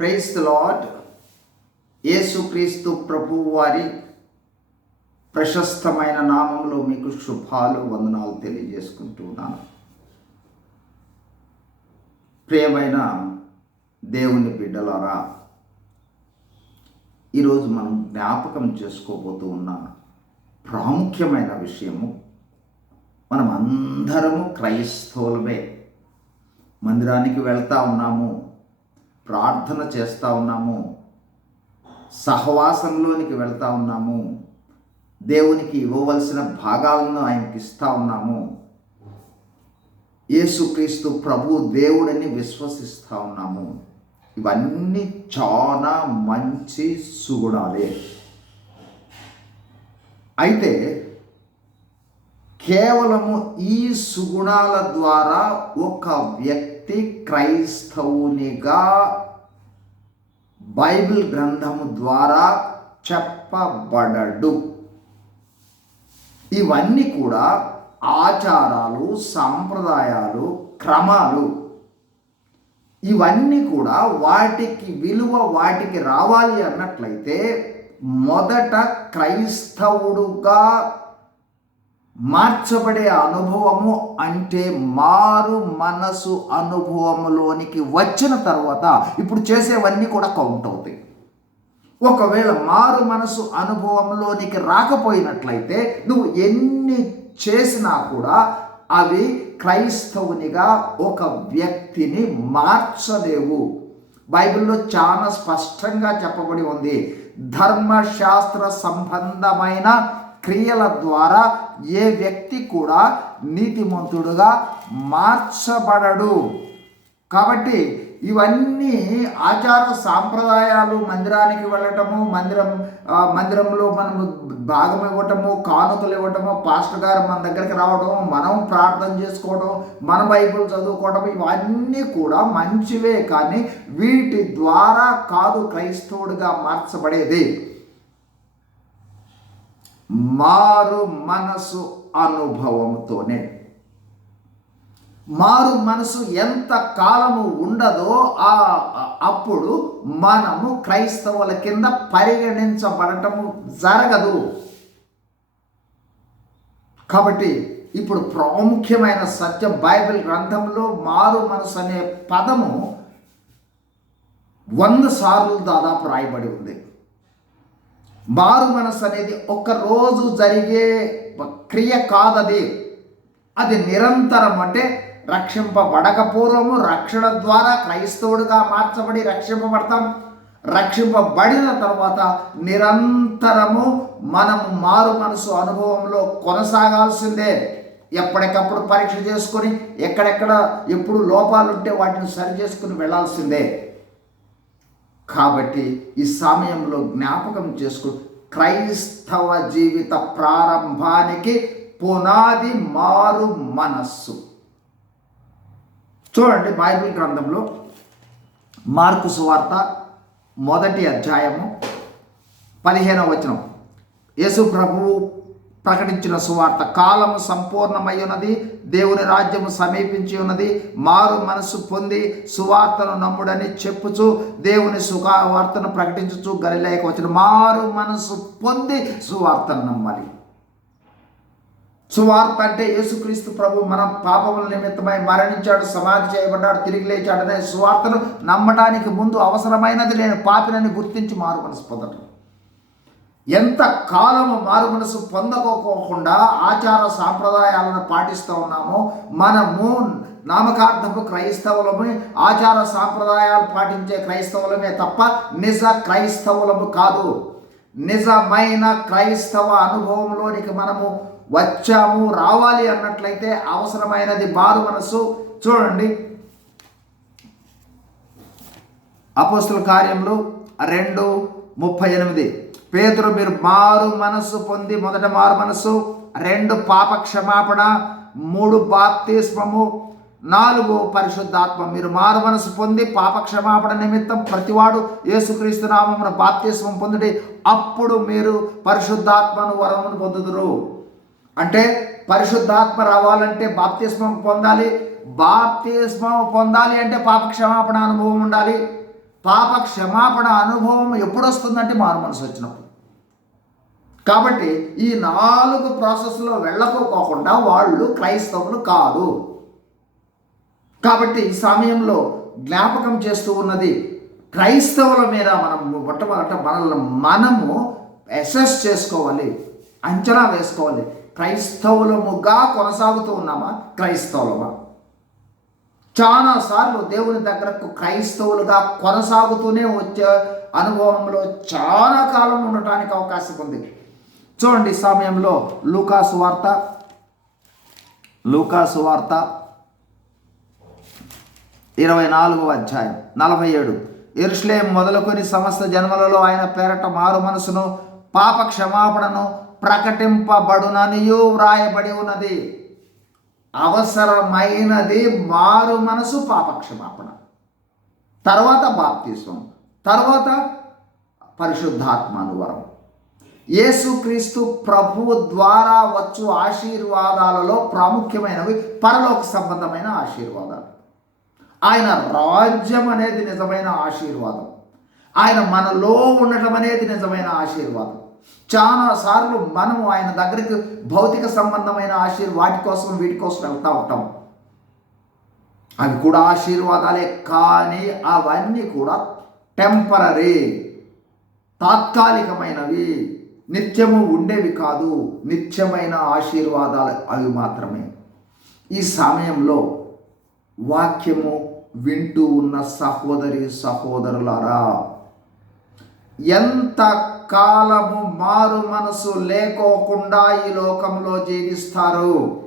Price lord యేసుక్రీస్తు ప్రభు వారి ప్రశస్తమైన నామంలో మీకు శుభాలు వందనాలు తెలియజేసుకుంటున్నాను ప్రియమైన దేవుని బిడ్డలారా ఈరోజు మనం జ్ఞాపకం చేసుకోబోతూ ఉన్న ప్రాముఖ్యమైన విషయము మనం అందరము క్రైస్తవులమే. మందిరానికి వెళ్తా ఉన్నాము ప్రార్థన చేస్తూ ఉన్నాము. సహవాసంలోనికి వెళ్తా ఉన్నాము. దేవునికి ఇవ్వవలసిన భాగాలను ఆయనకి ఇస్తూ ఉన్నాము. యేసుక్రీస్తు ప్రభు దేవుడని విశ్వసిస్తూ ఉన్నాము. ఇవన్నీ చాలా మంచి సుగుణాలే. అయితే కేవలము ఈ సుగుణాల ద్వారా ఒక వ్యక్తి క్రైస్తవునిగా బైబిల్ గ్రంథము ద్వారా చెప్పబడడు. ఇవన్నీ కూడా ఆచారాలు సాంప్రదాయాలు క్రమాలు. ఇవన్నీ కూడా వాటికి విలువ వాటికి రావాలి అన్నట్లయితే మొదట క్రైస్తవుడుగా మార్చబడే అనుభవము అంటే మారు మనసు అనుభవములోనికి వచ్చిన తర్వాత ఇప్పుడు చేసేవన్నీ కూడా కౌంట్ అవుతాయి. ఒకవేళ మారు మనసు అనుభవంలోనికి రాకపోయినట్లయితే నువ్వు ఎన్ని చేసినా కూడా అవి క్రైస్తవునిగా ఒక వ్యక్తిని మార్చలేవు. బైబిల్లో చాలా స్పష్టంగా చెప్పబడి ఉంది. ధర్మశాస్త్ర సంబంధమైన క్రియల ద్వారా ఏ వ్యక్తి కూడా నీతిమంతుడుగా మార్చబడడు. కాబట్టి ఇవన్నీ ఆచార సాంప్రదాయాలు మందిరానికి వెళ్ళటము మందిరం మందిరంలో మనము భాగం ఇవ్వటము కానుకలు ఇవ్వటము పాస్టర్ గారు మన దగ్గరికి రావడం మనం ప్రార్థన చేసుకోవడం మన బైబిల్ చదువుకోవడం ఇవన్నీ కూడా మంచివే కానీ వీటి ద్వారా కాదు క్రైస్తవుడిగా మార్చబడేది. మారు మనసు అనుభవంతోనే. మారు మనసు ఎంత కాలము ఉండదో ఆ అప్పుడు మనము క్రైస్తవుల కింద పరిగణించబడటము జరగదు. కాబట్టి ఇప్పుడు ప్రాముఖ్యమైన సత్యం బైబిల్ గ్రంథంలో మారు మనసు అనే పదము వంద సార్లు దాదాపు రాయబడి ఉంది. మారు మనసు అనేది ఒక్కరోజు జరిగే క్రియ కాదది. అది నిరంతరం అంటే రక్షింపబడక పూర్వము రక్షణ ద్వారా క్రైస్తవుడిగా మార్చబడి రక్షింపబడతాం. రక్షింపబడిన తర్వాత నిరంతరము మనము మారు మనసు అనుభవంలో కొనసాగాల్సిందే. ఎప్పటికప్పుడు పరీక్ష చేసుకొని ఎక్కడెక్కడ ఎప్పుడు లోపాలు ఉంటే వాటిని సరి చేసుకుని వెళ్ళాల్సిందే. కాబట్టి ఈ సమయంలో జ్ఞాపకం చేసుకో. క్రైస్తవ జీవిత ప్రారంభానికి పునాది మారు మనస్సు. చూడండి బైబిల్ గ్రంథంలో మార్కు సువార్త మొదటి అధ్యాయము పదిహేనవ వచనం. యేసు ప్రభువు ప్రకటించిన సువార్త కాలము సంపూర్ణమై ఉన్నది దేవుని రాజ్యము సమీపించి ఉన్నది. మారు మనసు పొంది సువార్తను నమ్ముడని చెప్పుచు దేవుని సుఖవార్తను ప్రకటించుచు గలిలేక వచ్చిన మారు మనసు పొంది సువార్తను నమ్మాలి. సువార్త అంటే యేసుక్రీస్తు ప్రభు మన పాపముల నిమిత్తమై మరణించాడు సమాధి చేయబడ్డాడు తిరిగి లేచాడు అనే సువార్తను నమ్మటానికి ముందు అవసరమైనది నేను పాపినని గుర్తించి మారు మనసు పొందడం ఎంత కాలము మారు మనసు పొందకోకుండా ఆచార సాంప్రదాయాలను పాటిస్తూ ఉన్నామో మనము నామకార్థపు క్రైస్తవులము ఆచార సాంప్రదాయాలు పాటించే క్రైస్తవులమే తప్ప నిజ క్రైస్తవులము కాదు. నిజమైన క్రైస్తవ అనుభవంలోనికి మనము వచ్చాము రావాలి అన్నట్లయితే అవసరమైనది మారు మనసు. చూడండి. అపోస్తుల కార్యములు రెండు ముప్పై ఎనిమిది. పేదరు మీరు మారు మనసు పొంది మొదట మారు మనసు రెండు పాప క్షమాపణ మూడు బాప్తిస్మము నాలుగు పరిశుద్ధాత్మ. మీరు మారు మనసు పొంది పాప క్షమాపణ నిమిత్తం ప్రతివాడు యేసుక్రీస్తు నామమున బాప్తిస్మం పొందుడి. అప్పుడు మీరు పరిశుద్ధాత్మను వరమును పొందుదురు. అంటే పరిశుద్ధాత్మ రావాలంటే బాప్తిస్మం పొందాలి. బాప్తిస్మం పొందాలి అంటే పాప క్షమాపణ అనుభవం ఉండాలి. పాప క్షమాపణ అనుభవం ఎప్పుడు వస్తుందంటే మారు మనసు వచ్చినప్పుడు. కాబట్టి ఈ నాలుగు ప్రాసెస్లో వెళ్ళకోకుండా వాళ్ళు క్రైస్తవులు కాదు. కాబట్టి ఈ సమయంలో జ్ఞాపకం చేస్తూ ఉన్నది క్రైస్తవుల మీద మనం మొట్టమొదట మనల్ని మనము అసెస్ చేసుకోవాలి అంచనా వేసుకోవాలి. క్రైస్తవులముగా కొనసాగుతూ ఉన్నామా? క్రైస్తవులమా? చాలాసార్లు దేవుని దగ్గరకు క్రైస్తవులుగా కొనసాగుతూనే వచ్చే అనుభవంలో చాలా కాలం ఉండటానికి అవకాశం ఉంది. చూడండి ఈ సమయంలో లూకాసు వార్త. లూకాసు వార్త ఇరవై నాలుగవ అధ్యాయం నలభై ఏడు ఎరుషులేం మొదలుకొని సమస్త జన్మలలో ఆయన పేరట మారు మనసును పాప క్షమాపణను ప్రకటింపబడుననియు వ్రాయబడి ఉన్నది. అవసరమైనది మారు మనసు పాప క్షమాపణ. తర్వాత బాప్తిస్వం తర్వాత పరిశుద్ధాత్మానువరం యేసుక్రీస్తు ప్రభువు ద్వారా వచ్చు ఆశీర్వాదాలలో ప్రాముఖ్యమైనవి పరలోక సంబంధమైన ఆశీర్వాదాలు. ఆయన రాజ్యం అనేది నిజమైన ఆశీర్వాదం. ఆయన మనలో ఉండటం అనేది నిజమైన ఆశీర్వాదం. చాలా సార్లు మనం ఆయన దగ్గరికి భౌతిక సంబంధమైన ఆశీర్ వాటి కోసం వీటి కోసం వెళ్తూ ఉంటాం. అవి కూడా ఆశీర్వాదాలే కానీ అవన్నీ కూడా టెంపరీ తాత్కాలికమైనవి. నిత్యము ఉండేవి కాదు నిత్యమైన ఆశీర్వాదాలు అవి మాత్రమే. ఈ సమయంలో వాక్యము వింటూ ఉన్న సహోదరి సహోదరులారా ఎంత కాలము మారు మనసు లేకోకుండా ఈ లోకంలో జీవిస్తారు?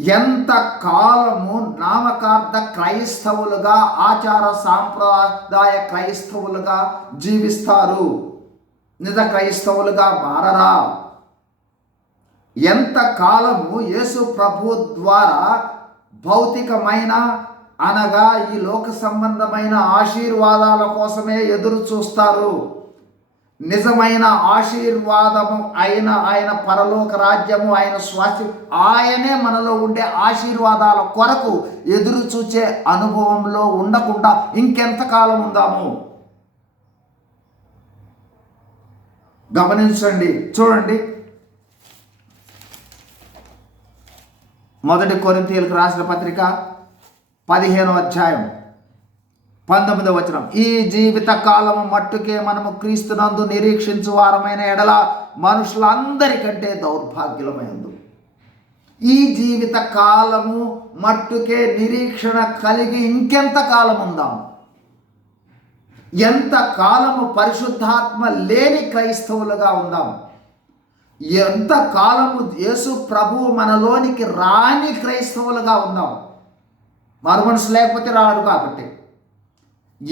ఎంత కాలము నామకార్థ క్రైస్తవులుగా ఆచార సాంప్రదాయ క్రైస్తవులుగా జీవిస్తారు? నిజ క్రైస్తవులుగా మారరా. ఎంతకాలము యేసు ప్రభు ద్వారా భౌతికమైన అనగా ఈ లోక సంబంధమైన ఆశీర్వాదాల కోసమే ఎదురు చూస్తారు. నిజమైన ఆశీర్వాదము అయిన ఆయన పరలోక రాజ్యము ఆయన స్వాస్థ్య ఆయనే మనలో ఉండే ఆశీర్వాదాల కొరకు ఎదురు చూచే అనుభవంలో ఉండకుండా ఇంకెంతకాలం ఉందాము? గమనించండి. చూడండి. మొదటి కొరింతీయులకు రాసిన పత్రిక పదిహేనో అధ్యాయం పంతొమ్మిదవ వచనం. ఈ జీవిత కాలము మట్టుకే మనము క్రీస్తునందు నిరీక్షించు వారమైన ఎడల మనుషులందరికంటే దౌర్భాగ్యులమైందు ఈ జీవిత కాలము మట్టుకే నిరీక్షణ కలిగి ఇంకెంత కాలం ఉందాం ఎంత కాలము పరిశుద్ధాత్మ లేని క్రైస్తవులుగా ఉందాం. ఎంత కాలము యేసు ప్రభువు మనలోనికి రాని క్రైస్తవులుగా ఉందాం. మరు లేకపోతే రాడు కాబట్టి.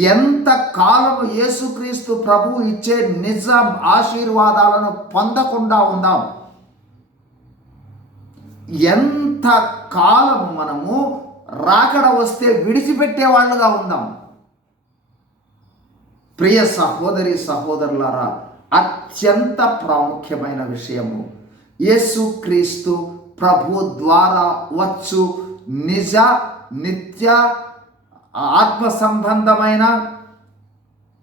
ఎంత కాలము యేసుక్రీస్తు ప్రభువు ఇచ్చే నిజ ఆశీర్వాదాలను పొందకుండా ఉందాం. ఎంత కాలము మనము రాకడ వస్తే విడిచిపెట్టే వాళ్ళుగా ఉందాం. ప్రియ సహోదరి సహోదరులారా అత్యంత ప్రాముఖ్యమైన విషయము యేసుక్రీస్తు ప్రభు ద్వారా వచ్చు నిజ నిత్య ఆత్మ సంబంధమైన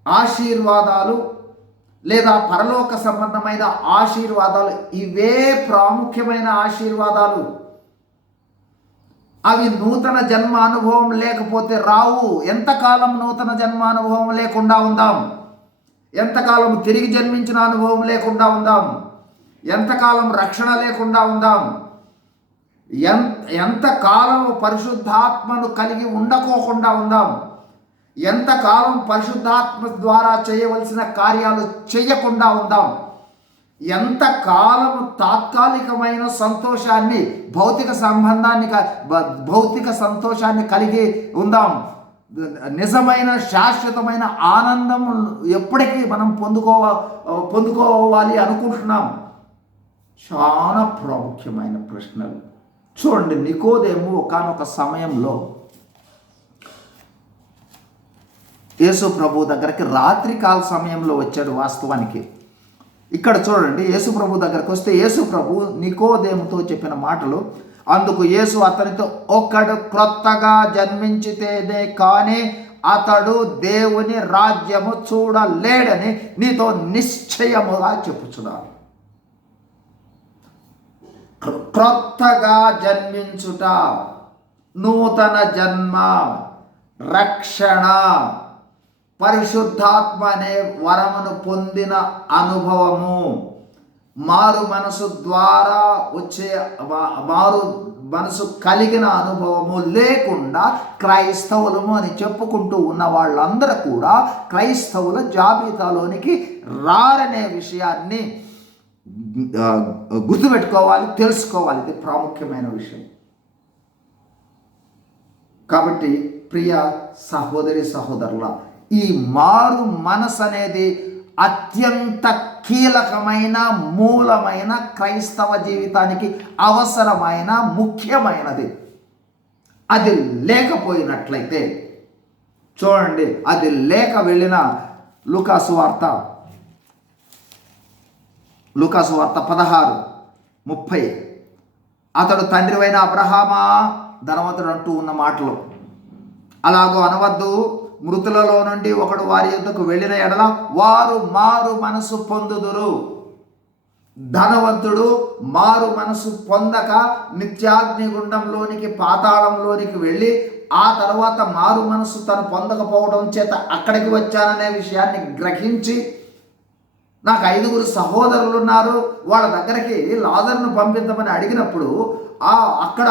ఆశీర్వాదాలు లేదా పరలోక సంబంధమైన ఆశీర్వాదాలు ఇవే ప్రాముఖ్యమైన ఆశీర్వాదాలు. అవి నూతన జన్మ అనుభవం లేకపోతే రావు. ఎంతకాలం నూతన జన్మ అనుభవం లేకుండా ఉందాం? ఎంతకాలం తిరిగి జన్మించిన అనుభవం లేకుండా ఉందాం? ఎంతకాలం రక్షణ లేకుండా ఉందాం? ఎంత ఎంతకాలం పరిశుద్ధాత్మను కలిగి ఉండకోకుండా ఉందాం? ఎంతకాలం పరిశుద్ధాత్మ ద్వారా చేయవలసిన కార్యాలు చేయకుండా ఉందాం? ఎంత కాలము తాత్కాలికమైన సంతోషాన్ని భౌతిక సంబంధాన్ని క- భౌతిక సంతోషాన్ని కలిగి ఉందాం. నిజమైన శాశ్వతమైన ఆనందం ఎప్పటికీ మనం పొందుకోవ పొందుకోవాలి అనుకుంటున్నాం. చాలా ప్రాముఖ్యమైన ప్రశ్నలు. చూడండి నికోదేము ఒకనొక సమయంలో యేసు ప్రభు దగ్గరికి రాత్రి కాల సమయంలో వచ్చాడు వాస్తవానికి. ఇక్కడ చూడండి యేసుప్రభు దగ్గరకు వస్తే యేసుప్రభు నికోదేముతో చెప్పిన మాటలు అందుకు యేసు అతనితో ఒకడు క్రొత్తగా జన్మించితేనే కానీ అతడు దేవుని రాజ్యము చూడలేడని నీతో నిశ్చయముగా చెప్పుచున్నాను. క్రొత్తగా జన్మించుట నూతన జన్మ రక్షణ పరిశుద్ధాత్మ అనే వరమును పొందిన అనుభవము. మారు మనసు ద్వారా వచ్చే మారు మనసు కలిగిన అనుభవము లేకుండా క్రైస్తవులము అని చెప్పుకుంటూ ఉన్న వాళ్ళందరూ కూడా క్రైస్తవుల జాబితాలోనికి రారనే విషయాన్ని గుర్తుపెట్టుకోవాలి తెలుసుకోవాలి. ఇది ప్రాముఖ్యమైన విషయం. కాబట్టి ప్రియ సహోదరి సహోదరుల ఈ మారు మనసు అనేది అత్యంత కీలకమైన మూలమైన క్రైస్తవ జీవితానికి అవసరమైన ముఖ్యమైనది. అది లేకపోయినట్లయితే చూడండి అది లేక వెళ్ళిన లుకాసు వార్త. లుకాసు వార్త పదహారు ముప్పై. అతడు తండ్రివైన అబ్రహామా ధనవంతుడు అంటూ ఉన్న మాటలు. అలాగో అనవద్దు మృతులలో నుండి ఒకడు వారి యుద్ధకు వెళ్ళిన ఎడల వారు మారు మనసు పొందుదురు. ధనవంతుడు మారు మనసు పొందక నిత్యాగ్నిగుండంలోనికి పాతాళంలోనికి వెళ్ళి ఆ తర్వాత మారు మనసు తను పొందకపోవడం చేత అక్కడికి వచ్చాననే విషయాన్ని గ్రహించి నాకు ఐదుగురు సహోదరులు ఉన్నారు వాళ్ళ దగ్గరికి లాజర్ను పంపించమని అడిగినప్పుడు ఆ అక్కడ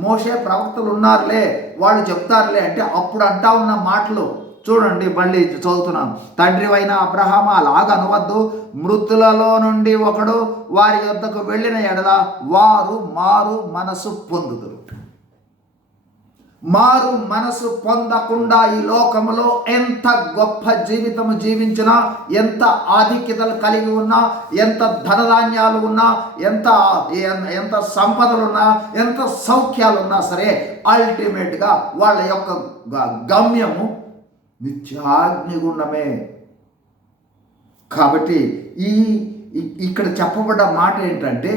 మోసే ప్రవక్తలు ఉన్నారులే వాళ్ళు చెప్తారులే అంటే అప్పుడు అంటా ఉన్న మాటలు. చూడండి మళ్ళీ చదువుతున్నాను. తండ్రి అయిన అబ్రహాం అలాగ అనవద్దు. మృతులలో నుండి ఒకడు వారి యొద్దకు వెళ్ళిన ఎడల వారు మారు మనసు పొందుదురు. మారు మనసు పొందకుండా ఈ లోకములో ఎంత గొప్ప జీవితము జీవించినా ఎంత ఆధిక్యతలు కలిగి ఉన్నా ఎంత ధనధాన్యాలు ఉన్నా ఎంత ఎంత సంపదలున్నా ఎంత సౌఖ్యాలు ఉన్నా సరే అల్టిమేట్గా వాళ్ళ యొక్క గ- గమ్యము నిత్యాగ్నిగుండమే. కాబట్టి ఈ ఇక్కడ చెప్పబడ్డ మాట ఏంటంటే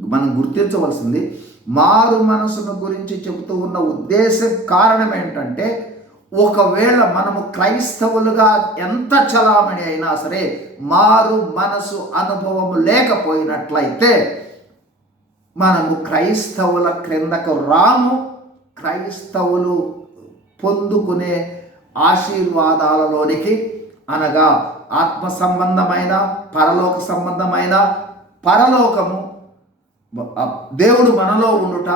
మనం గుర్తించవలసింది మారు మనసును గురించి చెబుతూ ఉన్న ఉద్దేశం కారణం ఏంటంటే ఒకవేళ మనము క్రైస్తవులుగా ఎంత చలామణి అయినా సరే మారు మనసు అనుభవం లేకపోయినట్లయితే మనము క్రైస్తవుల క్రిందకు రాము. క్రైస్తవులు పొందుకునే ఆశీర్వాదాలలోనికి అనగా ఆత్మ సంబంధమైన పరలోక సంబంధమైన పరలోకము దేవుడు మనలో ఉండుట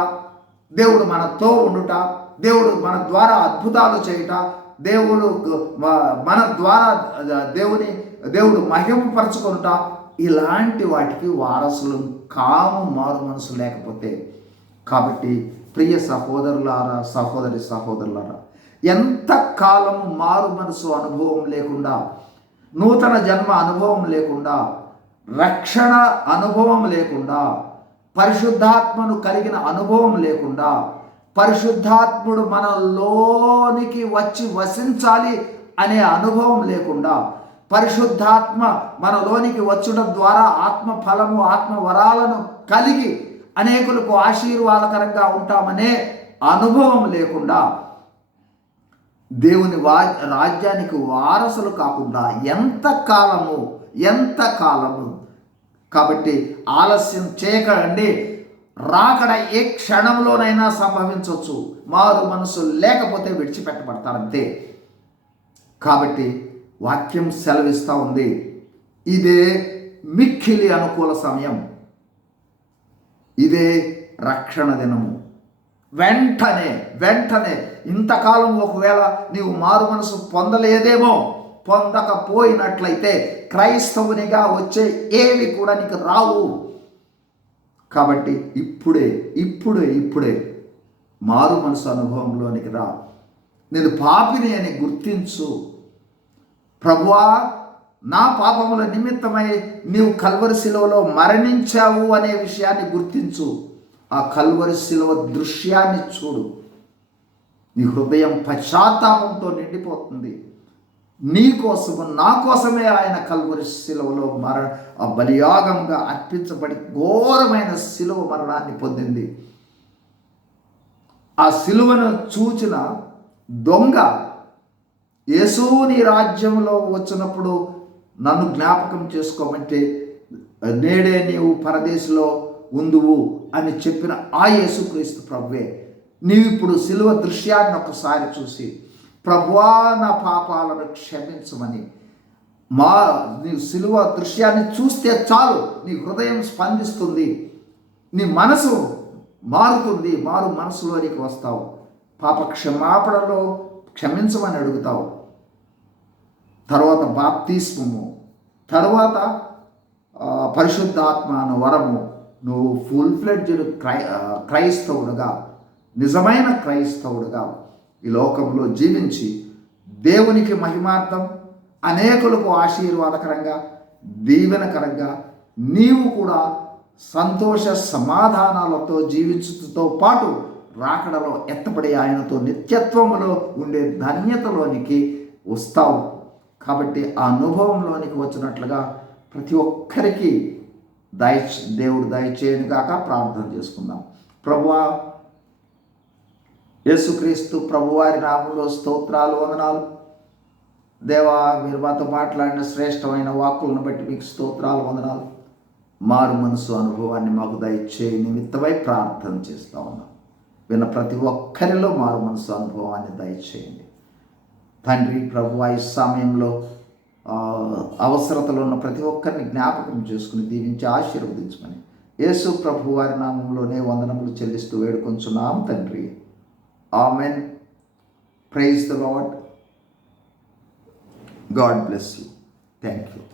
దేవుడు మనతో ఉండుట దేవుడు మన ద్వారా అద్భుతాలు చేయుట దేవుడు మన ద్వారా దేవుని దేవుడు మహిమపరచుకుంట ఇలాంటి వాటికి వారసులు కాము మారు మనసు లేకపోతే. కాబట్టి ప్రియ సహోదరులారా సహోదరి సహోదరులారా ఎంత కాలం మారు మనసు అనుభవం లేకుండా నూతన జన్మ అనుభవం లేకుండా రక్షణ అనుభవం లేకుండా పరిశుద్ధాత్మను కలిగిన అనుభవం లేకుండా పరిశుద్ధాత్ముడు మనలోనికి వచ్చి వసించాలి అనే అనుభవం లేకుండా పరిశుద్ధాత్మ మనలోనికి వచ్చడం ద్వారా ఆత్మ ఫలము ఆత్మ వరాలను కలిగి అనేకులకు ఆశీర్వాదకరంగా ఉంటామనే అనుభవం లేకుండా దేవుని వా రాజ్యానికి వారసులు కాకుండా ఎంత కాలము ఎంత కాలము కాబట్టి ఆలస్యం చేయకండి. రాకడ ఏ క్షణంలోనైనా సంభవించవచ్చు మారు మనసు లేకపోతే విడిచిపెట్టబడతారంతే. కాబట్టి వాక్యం సెలవిస్తూ ఉంది. ఇదే మిక్కిలి అనుకూల సమయం. ఇదే రక్షణ దినము. వెంటనే వెంటనే ఇంతకాలం ఒకవేళ నీవు మారు మనసు పొందలేదేమో పొందకపోయినట్లయితే క్రైస్తవునిగా వచ్చే ఏవి కూడా నీకు రావు. కాబట్టి ఇప్పుడే ఇప్పుడే ఇప్పుడే మారు మనసు అనుభవంలోనికి రా. నేను పాపిని అని గుర్తించు. ప్రభువా నా పాపముల నిమిత్తమై నీవు కల్వరి శిలువలో మరణించావు అనే విషయాన్ని గుర్తించు. ఆ కల్వరి శిలువ దృశ్యాన్ని చూడు. నీ హృదయం పశ్చాత్తాపంతో నిండిపోతుంది. నీ కోసము నా కోసమే ఆయన కల్వరి శిలువలో మర ఆ బలియాగంగా అర్పించబడి ఘోరమైన శిలువ మరణాన్ని పొందింది. ఆ శిలువను చూచిన దొంగ యేసు నీ రాజ్యంలో వచ్చినప్పుడు నన్ను జ్ఞాపకం చేసుకోమంటే నేడే నీవు పరదేశంలో ఉందువు అని చెప్పిన ఆ యేసుక్రీస్తు ప్రభువే. నీవు ఇప్పుడు శిలువ దృశ్యాన్ని ఒకసారి చూసి ప్రభువా నా పాపాలను క్షమించమని. మా నీ సిలువ దృశ్యాన్ని చూస్తే చాలు. నీ హృదయం స్పందిస్తుంది. నీ మనసు మారుతుంది. మారు మనసులోనికి వస్తావు. పాప క్షమాపణలో క్షమించమని అడుగుతావు. తర్వాత బాప్తిస్మము. తర్వాత పరిశుద్ధాత్మ అను వరము. నువ్వు ఫుల్ ఫ్లెడ్జ్డ్ క్రై క్రైస్తవుడుగా. నిజమైన క్రైస్తవుడుగా. ఈ లోకంలో జీవించి దేవునికి మహిమార్థం అనేకులకు ఆశీర్వాదకరంగా దీవెనకరంగా నీవు కూడా సంతోష సమాధానాలతో జీవించుతో పాటు రాకడలో ఎత్తపడే ఆయనతో నిత్యత్వంలో ఉండే ధన్యతలోనికి వస్తావు. కాబట్టి ఆ అనుభవంలోనికి వచ్చినట్లుగా ప్రతి ఒక్కరికి దయ దేవుడు దయచేయను కాక ప్రార్థన చేసుకుందాం. ప్రభువా యేసుక్రీస్తు ప్రభువారి నామంలో స్తోత్రాలు వందనాలు. దేవా మీరు మాతో మాట్లాడిన శ్రేష్టమైన వాక్కులను బట్టి మీకు స్తోత్రాలు వందనాలు. మారు మనసు అనుభవాన్ని మాకు దయచే నిమిత్తమై ప్రార్థన చేస్తూ ఉన్నాం. విన్న ప్రతి ఒక్కరిలో మారు మనసు అనుభవాన్ని దయచేయండి. తండ్రి ప్రభు ఈ సమయంలో అవసరతలు అవసరతలో ఉన్న ప్రతి ఒక్కరిని జ్ఞాపకం చేసుకుని దీవించి ఆశీర్వదించమని యేసు ప్రభు వారి నామంలోనే వందనములు చెల్లిస్తూ వేడుకొంచున్నాం తండ్రి. Amen. Praise the Lord. God bless you. Thank you.